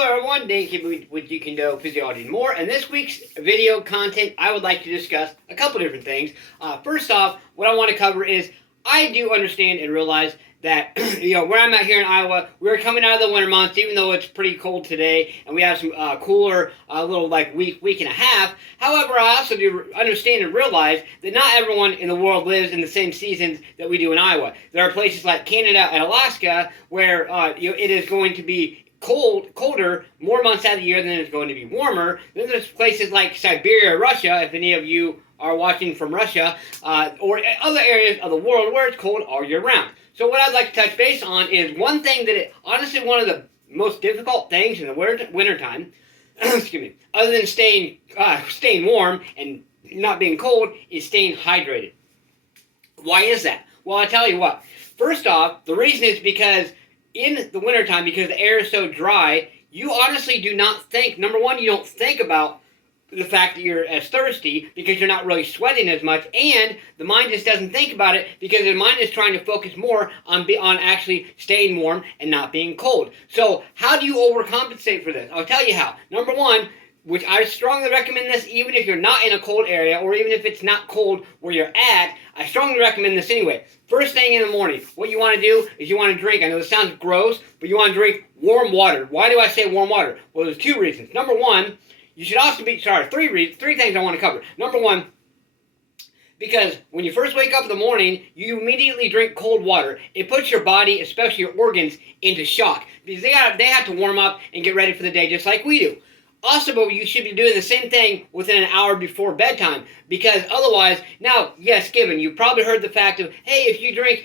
Hello everyone, thank you with You Can Do Physiology and More. And this week's video content, I would like to discuss a couple different things. First off, what I want to cover is I do understand and realize that where I'm at here in Iowa, we're coming out of the winter months, even though it's pretty cold today, and we have some cooler, little like week and a half. However, I also do understand and realize that not everyone in the world lives in the same seasons that we do in Iowa. There are places like Canada and Alaska where it is going to be colder more months out of the year than it's going to be warmer. Then there's places like Siberia, Russia, if any of you are watching from Russia, or other areas of the world where it's cold all year round. So what I'd like to touch base on is one thing that honestly one of the most difficult things in the winter time, excuse me, other than staying warm and not being cold, is staying hydrated. Why is that? Well, I'll tell you what. First off, the reason is because in the wintertime, because the air is so dry, you honestly do not think, number one, you don't think about the fact that you're as thirsty because you're not really sweating as much, and the mind just doesn't think about it because the mind is trying to focus more on actually staying warm and not being cold. So how do you overcompensate for this? I'll tell you how. Number one, which I strongly recommend this even if you're not in a cold area or even if it's not cold where you're at, I strongly recommend this anyway. First thing in the morning, what you want to do is you want to drink, I know this sounds gross, but you want to drink warm water. Why do I say warm water? Well, there's two reasons. Number one, you should also be, three things I want to cover. Number one, because when you first wake up in the morning, you immediately drink cold water. It puts your body, especially your organs, into shock because they have to warm up and get ready for the day just like we do. Also, but you should be doing the same thing within an hour before bedtime, because otherwise, now, yes, given, you've probably heard the fact of, hey, if you drink,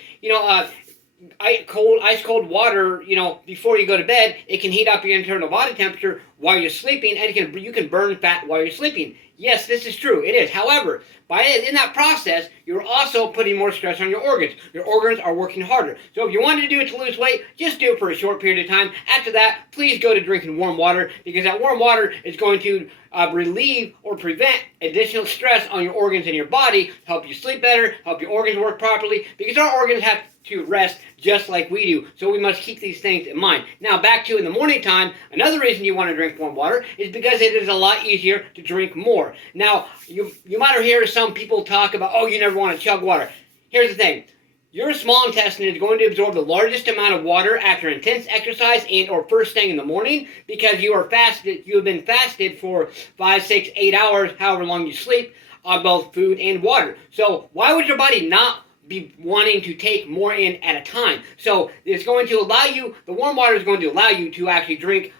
ice cold water, before you go to bed, it can heat up your internal body temperature while you're sleeping, and you can burn fat while you're sleeping. Yes, this is true. It is. However, in that process, you're also putting more stress on your organs. Your organs are working harder. So if you wanted to do it to lose weight, just do it for a short period of time. After that, please go to drinking warm water, because that warm water is going to relieve or prevent additional stress on your organs and your body, help you sleep better, help your organs work properly, because our organs have to rest just like we do. So we must keep these things in mind. Now, back to in the morning time, another reason you want to drink warm water is because it is a lot easier to drink more. Now, you might hear some people talk about, oh, you never want to chug water. Here's the thing. Your small intestine is going to absorb the largest amount of water after intense exercise and or first thing in the morning, because you have been fasted for 5, 6, 8 hours, however long you sleep, on both food and water. So why would your body not be wanting to take more in at a time? So it's going to allow you, the warm water is going to allow you to actually drink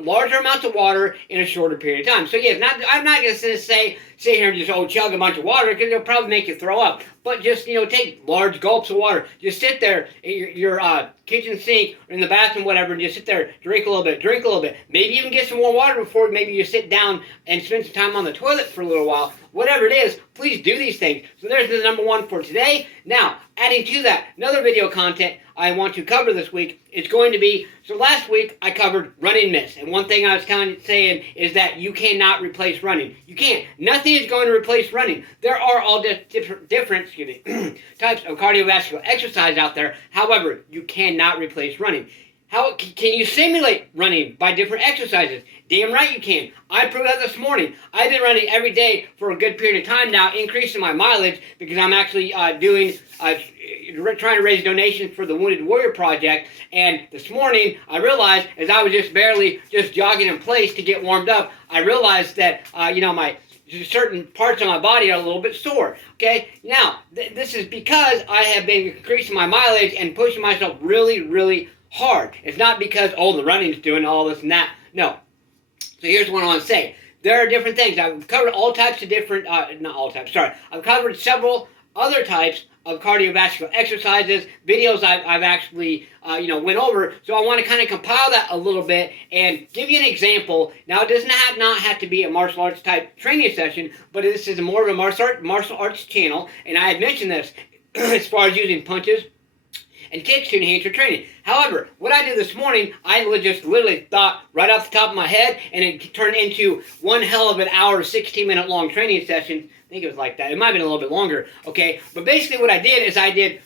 larger amounts of water in a shorter period of time. So yes, I'm not going to sit here and just chug a bunch of water, because it'll probably make you throw up. But just take large gulps of water. Just sit there at your kitchen sink or in the bathroom, whatever, and just sit there, drink a little bit. Maybe even get some more water before maybe you sit down and spend some time on the toilet for a little while. Whatever it is, please do these things. So there's the number one for today. Now, adding to that, another video content I want to cover this week is going to be, so last week I covered running myths. And one thing I was kind of saying is that you cannot replace running. You can't. Nothing is going to replace running. There are all different types of cardiovascular exercise out there. However, you cannot replace running. How can you simulate running by different exercises? Damn right you can. I proved that this morning. I've been running every day for a good period of time now, increasing my mileage, because I'm actually trying to raise donations for the Wounded Warrior Project. And this morning, I realized, as I was just jogging in place to get warmed up, I realized that, my certain parts of my body are a little bit sore. Okay? Now, this is because I have been increasing my mileage and pushing myself really, really hard. It's not because, the running's doing all this and that. No. So here's what I want to say. There are different things. I've covered all types of different, not all types, sorry. I've covered several other types of cardiovascular exercises, videos I've actually, went over. So I want to kind of compile that a little bit and give you an example. Now, it does not have to be a martial arts type training session, but this is more of a martial arts channel. And I had mentioned this as far as using punches and kicks to enhance your training. However, what I did this morning, I just literally thought right off the top of my head, and it turned into one hell of an hour, 16-minute long training session. I think it was like that. It might have been a little bit longer, okay? But basically what I did is I did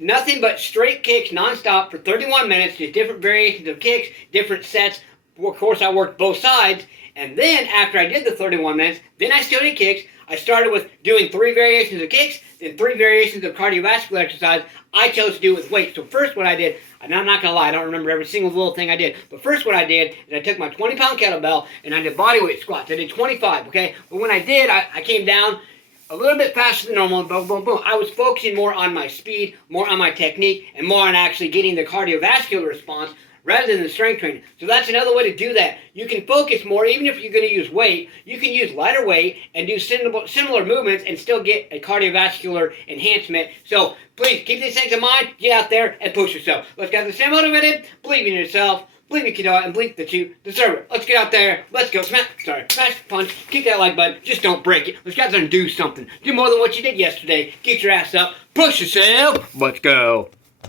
nothing but straight kicks nonstop for 31 minutes, just different variations of kicks, different sets, of course, I worked both sides. And then after I did the 31 minutes, then I still did kicks. I started with doing 3 variations of kicks, then 3 variations of cardiovascular exercise. I chose to do it with weights. So first what I did, and I'm not going to lie, I don't remember every single little thing I did. But first what I did is I took my 20-pound kettlebell and I did body weight squats. I did 25, okay? But when I did, I came down a little bit faster than normal, boom, boom, boom. I was focusing more on my speed, more on my technique, and more on actually getting the cardiovascular response rather than the strength training. So that's another way to do that. You can focus more, even if you're going to use weight, you can use lighter weight and do similar movements and still get a cardiovascular enhancement. So please keep these things in mind, get out there and push yourself. Let's get stay motivated, believe in yourself, believe you can do it, and believe that you deserve it. Let's get out there, let's go, smash, punch, kick that like button, just don't break it. Let's get out there and do something. Do more than what you did yesterday. Get your ass up, push yourself, let's go.